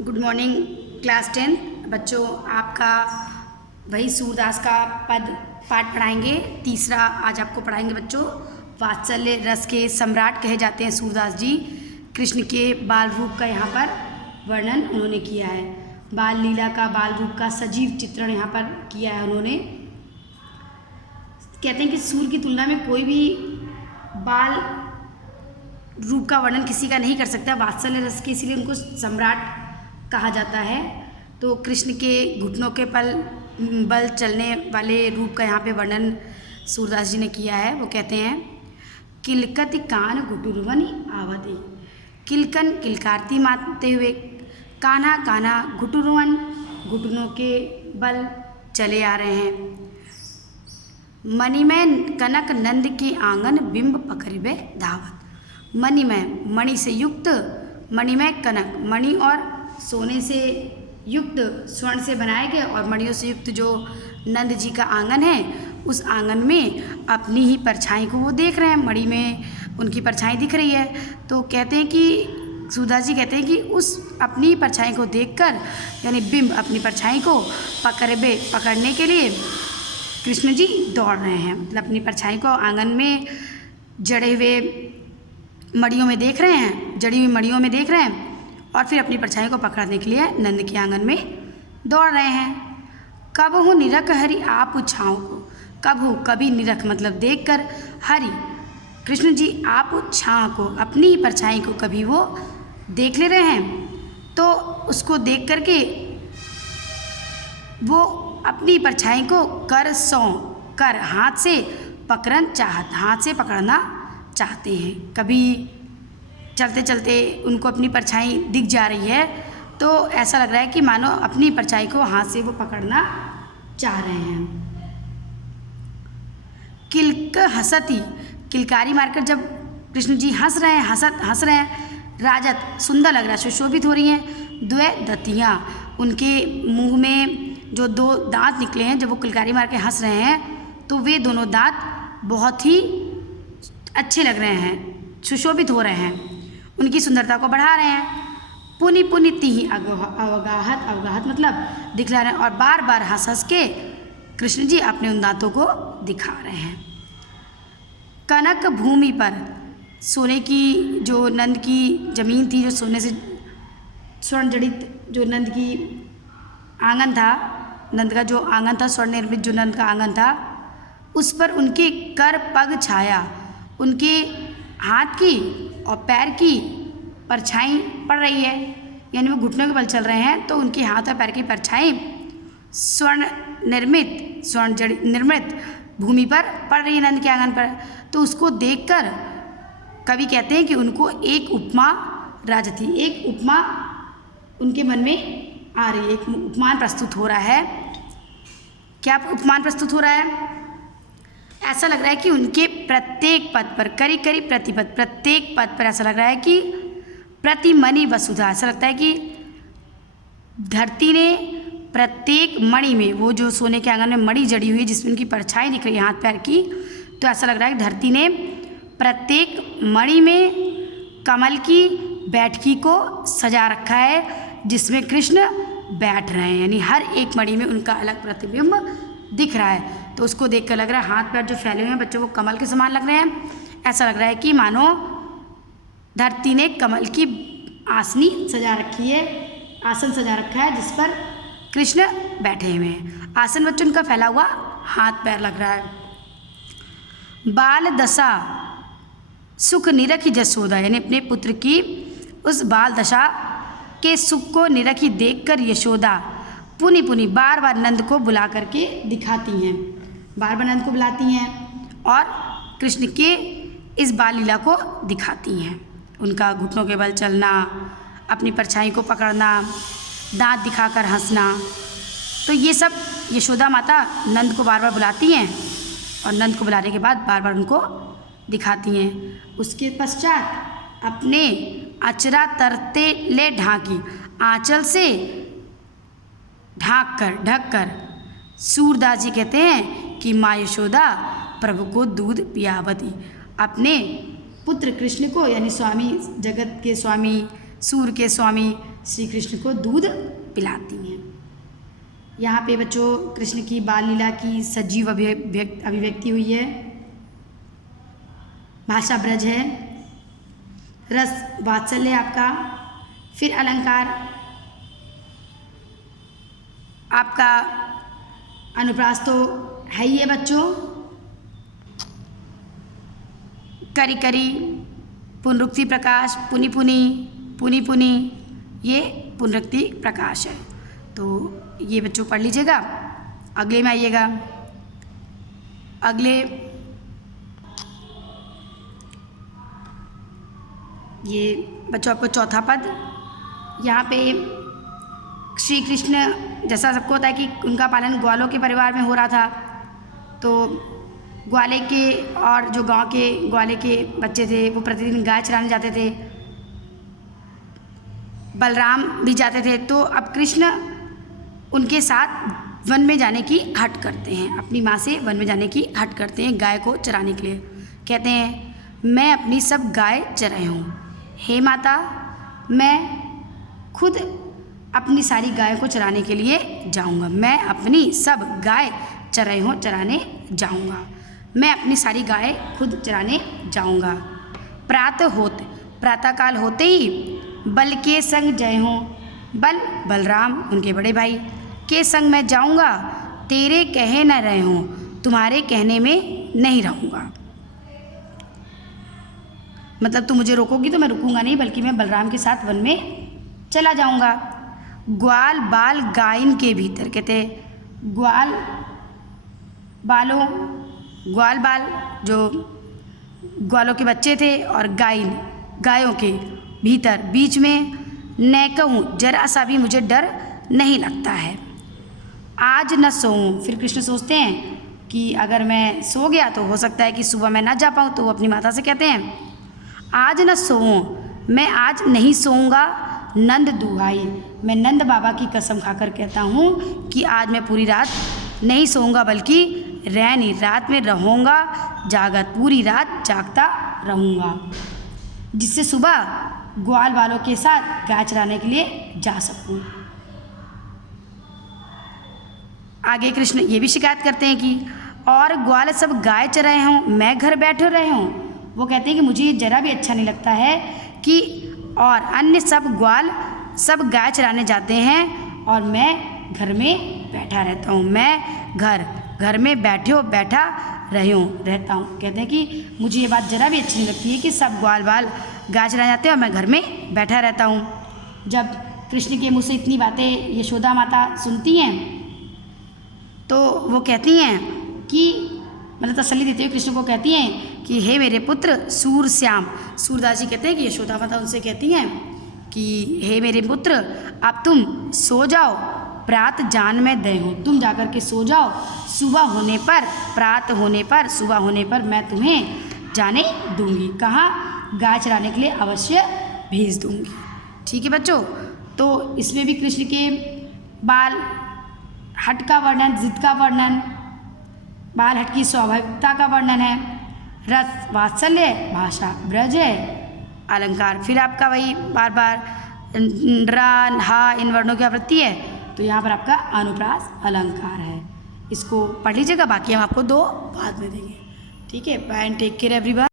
Good morning class 10 बच्चों। आपका वही सूरदास का पद पाठ पढ़ाएंगे। तीसरा आज आपको पढ़ाएंगे बच्चों। वात्सल्य रस के सम्राट कहे जाते हैं सूरदास जी। कृष्ण के बाल रूप का यहाँ पर वर्णन उन्होंने किया है। बाल लीला का, बाल रूप का सजीव चित्रण यहाँ पर किया है उन्होंने। कहते हैं कि सूर्य की तुलना में कोई भी बाल रूप का वर्णन किसी का नहीं कर सकता। वात्सल्य रस के इसीलिए उनको सम्राट कहा जाता है। तो कृष्ण के घुटनों के बल चलने वाले रूप का यहाँ पे वर्णन सूरदास जी ने किया है। वो कहते हैं किलकति कान घुटुरवन आवती, किलकन किलकारती मारते हुए, कान्हा कान्हा घुटुरवन घुटनों के बल चले आ रहे हैं। मणिमय कनक नंद के आंगन बिंब पकड़बे धावत। मणिमय मणि से युक्त, मणिमय कनक मणि और सोने से युक्त, स्वर्ण से बनाए गए और मणियों से युक्त जो नंद जी का आंगन है, उस आंगन में अपनी ही परछाई को वो देख रहे हैं। मणि में उनकी परछाई दिख रही है। तो कहते हैं कि सूरदास जी कहते हैं कि उस अपनी परछाई को देखकर, यानी बिंब अपनी परछाई को पकड़ने के लिए कृष्ण जी दौड़ रहे हैं। मतलब अपनी परछाई को आंगन में जड़े हुए मड़ियों में देख रहे हैं, जड़ी हुई मड़ियों में देख रहे हैं और फिर अपनी परछाई को पकड़ने के लिए नंद के आंगन में दौड़ रहे हैं। कब हो निरख हरि आप छाँव को, कब हो कभी निरख मतलब देखकर, हरि कृष्ण जी आप छाँ को अपनी ही परछाई को कभी वो देख ले रहे हैं। तो उसको देख करके वो अपनी परछाई को कर हाथ से पकड़ना चाहते हैं। कभी चलते चलते उनको अपनी परछाई दिख जा रही है तो ऐसा लग रहा है कि मानो अपनी परछाई को हाथ से वो पकड़ना चाह रहे हैं। किलक हसती, किलकारी मारकर जब कृष्ण जी हंस रहे हैं, राजत सुंदर लग रहा है, सुशोभित हो रही हैं। द्वे दतियाँ, उनके मुंह में जो दो दांत निकले हैं, जब वो किलकारी मार के हंस रहे हैं तो वे दोनों दांत बहुत ही अच्छे लग रहे हैं, सुशोभित हो रहे हैं, उनकी सुंदरता को बढ़ा रहे हैं। पुनि पुनि तिहि अवगाहत मतलब दिखला रहे हैं और बार बार हंस के कृष्ण जी अपने उन दांतों को दिखा रहे हैं। कनक भूमि पर, सोने की जो नंद की जमीन थी, जो सोने से स्वर्ण जड़ित जो नंद की आंगन था, नंद का जो आंगन था, स्वर्ण निर्मित जो नंद का आंगन था, उस पर उनके कर पग छाया, उनके हाथ की और पैर की परछाई पड़ रही है। यानी वो घुटनों के बल चल रहे हैं तो उनके हाथ और पैर की परछाई स्वर्ण निर्मित भूमि पर पड़ रही है, नंद के आंगन पर। तो उसको देखकर कवि कहते हैं कि उनको एक उपमा राजती, एक उपमा उनके मन में आ रही है, एक उपमान प्रस्तुत हो रहा है। क्या उपमान प्रस्तुत हो रहा है? ऐसा लग रहा है कि उनके प्रत्येक पद पर, करीब करीब प्रतिपद, प्रत्येक पद पर ऐसा लग रहा है कि प्रतिमणि वसुधा, ऐसा लगता है कि धरती ने प्रत्येक मणि में, वो जो सोने के आंगन में मणि जड़ी हुई है जिसमें उनकी परछाई दिख रही है हाथ पैर की, तो ऐसा लग रहा है कि धरती ने प्रत्येक मणि में कमल की बैठकी को सजा रखा है जिसमें कृष्ण बैठ रहे हैं। यानी हर एक मणि में उनका अलग प्रतिबिंब दिख रहा है। तो उसको देखकर लग रहा है हाथ पैर जो फैले हुए हैं बच्चों को कमल के समान लग रहे हैं। ऐसा लग रहा है कि मानो धरती ने कमल की आसनी सजा रखी है, आसन सजा रखा है जिस पर कृष्ण बैठे हुए हैं। आसन बच्चों उनका फैला हुआ हाथ पैर लग रहा है। बाल दशा सुख निरखी जसोदा, यानी अपने पुत्र की उस बाल दशा के सुख को निरखी देखकर यशोदा पुनि पुनि बार बार नंद को बुला करके दिखाती हैं, बार बार नंद को बुलाती हैं और कृष्ण के इस बाल लीला को दिखाती हैं। उनका घुटनों के बल चलना, अपनी परछाई को पकड़ना, दांत दिखाकर हंसना, तो ये सब यशोदा माता नंद को बार बार बुलाती हैं और नंद को बुलाने के बाद बार बार उनको दिखाती हैं। उसके पश्चात अपने अचरा तरते ले ढांकी, आंचल से ढक कर सूरदास जी कहते हैं कि माँ यशोदा प्रभु को दूध पियावती, अपने पुत्र कृष्ण को, यानी स्वामी जगत के स्वामी सूर के स्वामी श्री कृष्ण को दूध पिलाती हैं। यहाँ पे बच्चों कृष्ण की बाल लीला की सजीव अभिव्यक्ति हुई है। भाषा ब्रज है, रस वात्सल्य आपका, फिर अलंकार आपका, अनुप्रास तो है ही है बच्चों, करी करी, पुनरुक्ति प्रकाश, पुनि पुनि, पुनि पुनि, ये पुनरुक्ति प्रकाश है। तो ये बच्चों पढ़ लीजिएगा। अगले में आइएगा। अगले ये बच्चों आपको चौथा पद, यहाँ पे श्री कृष्ण, जैसा सबको होता है कि उनका पालन ग्वालों के परिवार में हो रहा था, तो ग्वाले के और जो गांव के ग्वाले के बच्चे थे वो प्रतिदिन गाय चराने जाते थे, बलराम भी जाते थे। तो अब कृष्ण उनके साथ वन में जाने की हट करते हैं, अपनी माँ से वन में जाने की हट करते हैं गाय को चराने के लिए। कहते हैं मैं अपनी सब गाय चराए हूँ, हे माता मैं खुद अपनी सारी गाय को चराने के लिए जाऊँगा, मैं अपनी सब गाय चराए हूँ चराने जाऊँगा, मैं अपनी सारी गाय खुद चराने जाऊँगा। प्रातःकाल होते ही बल के संग जय हों, बल बलराम उनके बड़े भाई के संग मैं जाऊँगा, तेरे कहे न रहे हों, तुम्हारे कहने में नहीं रहूँगा। मतलब तुम मुझे रोकोगी तो मैं रुकूंगा नहीं, बल्कि मैं बलराम के साथ वन में चला जाऊँगा। ग्वाल बाल गायन के भीतर, कहते ग्वाल बालों, ग्वाल बाल जो ग्वालों के बच्चे थे और गायन गायों के भीतर बीच में न कहूँ जरा सा भी मुझे डर नहीं लगता है। आज न सोऊं, फिर कृष्ण सोचते हैं कि अगर मैं सो गया तो हो सकता है कि सुबह मैं ना जा पाऊँ, तो वो अपनी माता से कहते हैं आज न सोऊं, मैं आज नहीं सोऊंगा नंद दुहाई, मैं नंद बाबा की कसम खाकर कहता हूँ कि आज मैं पूरी रात नहीं सोऊंगा, बल्कि रैनी रात में रहूँगा जागत, पूरी रात जागता रहूँगा, जिससे सुबह ग्वाल वालों के साथ गाय चराने के लिए जा सकूँ। आगे कृष्ण ये भी शिकायत करते हैं कि और ग्वाल सब गाय चराए हों, मैं घर बैठे रहे हूँ। वो कहते हैं कि मुझे ये जरा भी अच्छा नहीं लगता है कि और अन्य सब ग्वाल सब गाय चराने जाते हैं और मैं घर में बैठा रहता हूँ, मैं घर में बैठा रहता हूँ। कहते हैं कि मुझे ये बात जरा भी अच्छी नहीं लगती है कि सब ग्वाल बाल गाय चराने जाते हैं और मैं घर में बैठा रहता हूँ। जब कृष्ण के मुँह से इतनी बातें यशोदा माता सुनती हैं तो वो कहती हैं कि मतलब तसल्ली देते हुए कृष्ण को कहती हैं कि हे मेरे पुत्र सूरश्याम, सूरदास जी कहते हैं कि यशोदा माता उनसे कहती हैं कि हे मेरे पुत्र अब तुम सो जाओ, प्रात जान में दे हूँ, तुम जाकर के सो जाओ, सुबह होने पर प्रात होने पर सुबह होने पर मैं तुम्हें जाने दूंगी, कहाँ गाय चराने के लिए अवश्य भेज दूंगी। ठीक है बच्चों, तो इसमें भी कृष्ण के बाल हट का वर्णन, जिद का वर्णन, बाल हट की स्वाभाविकता का वर्णन है, रस वात्सल्य, भाषा ब्रज है, अलंकार फिर आपका वही बार बार रा हा इन वर्णों की आवृत्ति है, तो यहाँ पर आपका अनुप्रास अलंकार है। इसको पढ़ लीजिएगा, बाकी हम आपको 2 बाद में देंगे। ठीक है, bye and take care everyone.